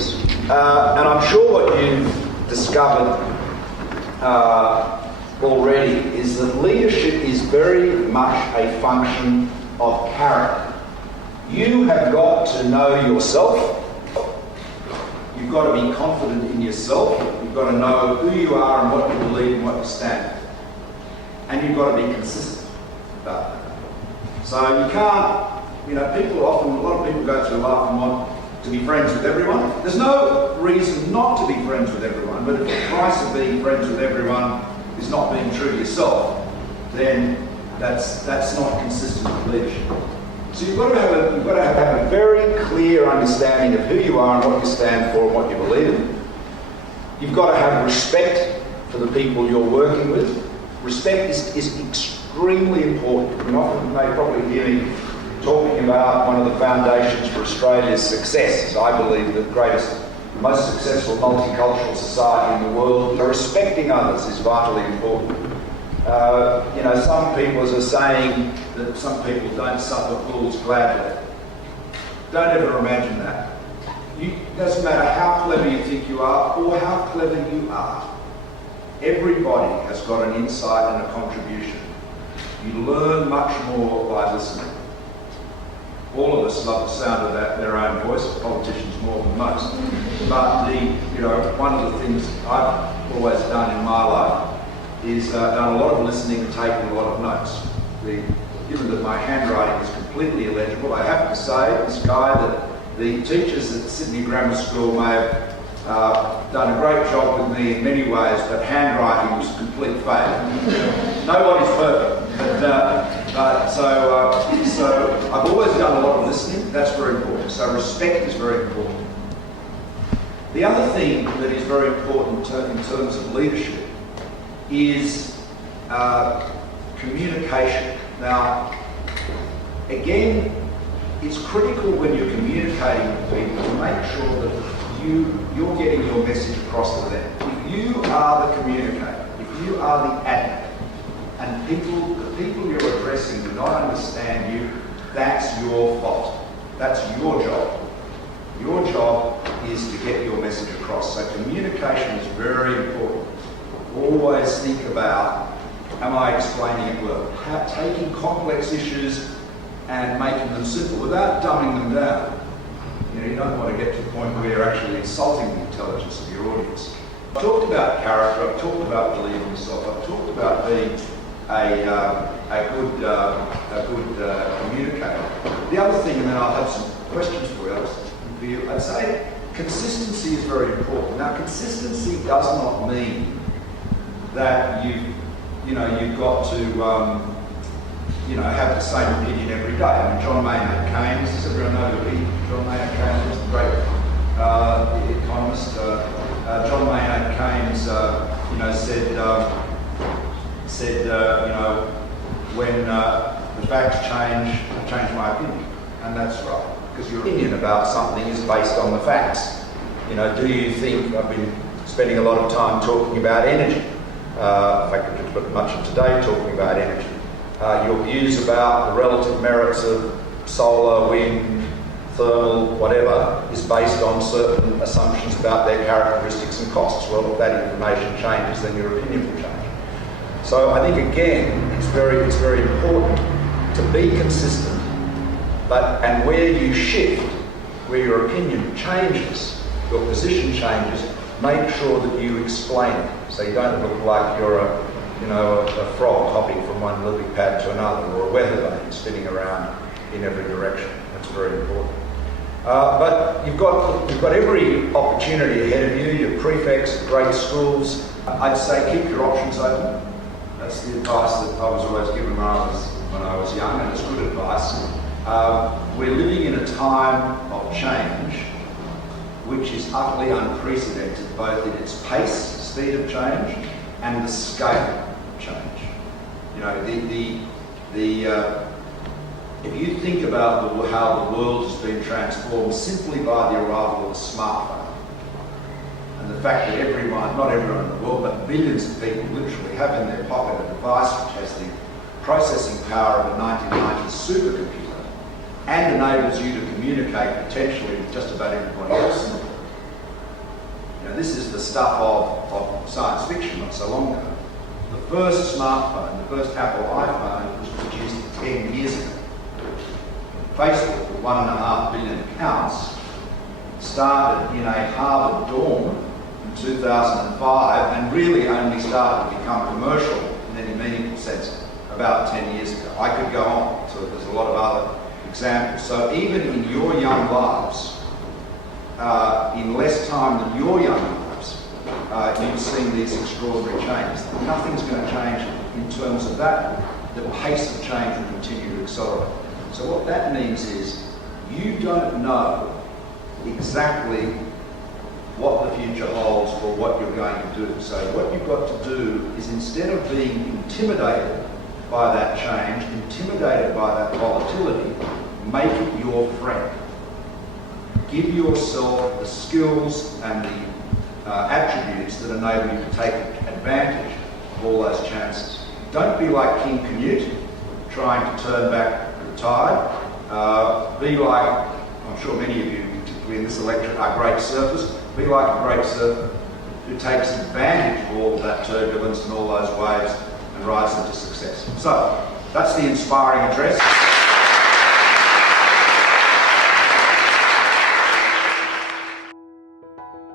leaders. And I'm sure what you've discovered already is that leadership is very much a function of character. You have got to know yourself. You've got to be confident in yourself. You've got to know who you are and what you believe and what you stand for. And you've got to be consistent about that. So you can't, you know, a lot of people go through life and want to be friends with everyone. There's no reason not to be friends with everyone, but if the price of being friends with everyone is not being true to yourself, then that's not consistent with leadership. So you've got to have a very clear understanding of who you are and what you stand for and what you believe in. You've got to have respect for the people you're working with. Respect is extremely important. You often may probably hear me talking about one of the foundations for Australia's success. I believe the greatest, most successful multicultural society in the world. Respecting others is vitally important. You know, some people are saying that some people don't suffer fools gladly. Don't ever imagine that. It doesn't matter how clever you think you are or how clever you are. Everybody has got an insight and a contribution. You learn much more by listening. All of us love the sound of their own voice, politicians more than most. But one of the things I've always done in my life is done a lot of listening and taking a lot of notes. Given that my handwriting is completely illegible, I have to say, this guy, that the teachers at Sydney Grammar School may have done a great job with me in many ways, but handwriting was a complete failure. Nobody's perfect, so I've always done a lot of listening. That's very important. So respect is very important. The other thing that is very important in terms of leadership is communication. Now, again, it's critical when you're communicating with people to make sure that you're getting your message across to them. If you are the communicator, if you are the advocate, and the people you're addressing do not understand you, that's your fault. That's your job. Your job is to get your message across. So communication is very important. Always think about, am I explaining it well? Taking complex issues and making them simple without dumbing them down. You don't want to get to the point where you're actually insulting the intelligence of your audience. I've talked about character, I've talked about believing in yourself, I've talked about being a good communicator. The other thing, and then I'll have some questions for you, I'd say consistency is very important. Now, consistency does not mean that you've got to have the same opinion every day. I mean, John Maynard Keynes, does everyone know who John Maynard Keynes was? The great economist. John Maynard Keynes, said when the facts change, I change my opinion, and that's right, because your opinion about something is based on the facts. Do you think, I've been spending a lot of time talking about energy. In fact, I've just put much of today talking about energy. Your views about the relative merits of solar, wind, thermal, whatever, is based on certain assumptions about their characteristics and costs. Well, if that information changes, then your opinion will change. So I think, again, it's very important to be consistent, and where you shift, where your opinion changes, your position changes, make sure that you explain it, so you don't look like you're a frog hopping from one lily pad to another, or a weather vane spinning around in every direction. That's very important. But you've got every opportunity ahead of you. Your prefects, great schools. I'd say keep your options open. That's the advice that I was always given when I was young, and it's good advice. We're living in a time of change, which is utterly unprecedented, both in its pace, speed of change, and the scale of change. If you think about how the world has been transformed simply by the arrival of a smartphone, and the fact that not everyone in the world, but billions of people literally have in their pocket a device which has the processing power of a 1990s supercomputer and enables you to communicate potentially with just about everybody else in the world. this is the stuff of science fiction not so long ago. The first smartphone, the first Apple iPhone, was produced 10 years ago. Facebook, with 1.5 billion accounts, started in a Harvard dorm in 2005 and really only started to become commercial in any meaningful sense about 10 years ago. I could go on, so there's a lot of other examples. So even in your young lives, in less time than your young lives, you've seen these extraordinary changes. Nothing's going to change in terms of that. The pace of change will continue to accelerate. So what that means is you don't know exactly what the future holds or what you're going to do. So what you've got to do is, instead of being intimidated by that change, intimidated by that volatility, make it your friend. Give yourself the skills and the attributes that enable you to take advantage of all those chances. Don't be like King Canute, trying to turn back the tide. Be like, I'm sure many of you, particularly in this electorate, are great surfers. Be like a great surfer who takes advantage of all of that turbulence and all those waves and rides them to success. So, that's the inspiring address.